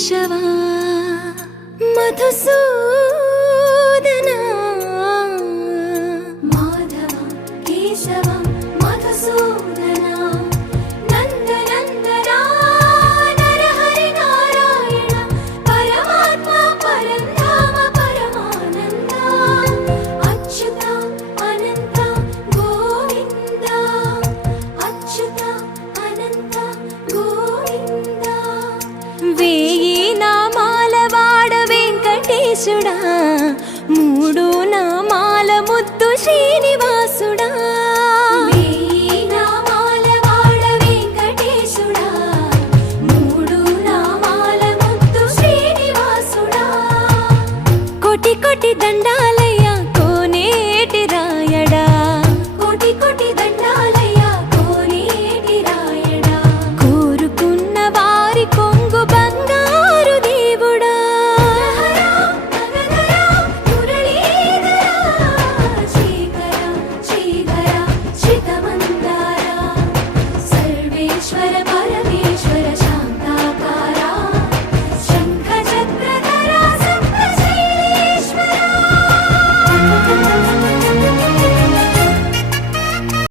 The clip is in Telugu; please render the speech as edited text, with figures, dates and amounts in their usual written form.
కేశవా మధుసూదన మాధవ కేశవ మధుసూదన నందనందన నరహరి నారాయణ పరమాత్మ పరంధామ పరమానంద అచ్యుత అనంత గోవింద అచ్యుత అనంత గోవింద వేయి నామాల వాడ వెంకటేశుడా మూడు నామాల ముద్దు శ్రీనివాసుడా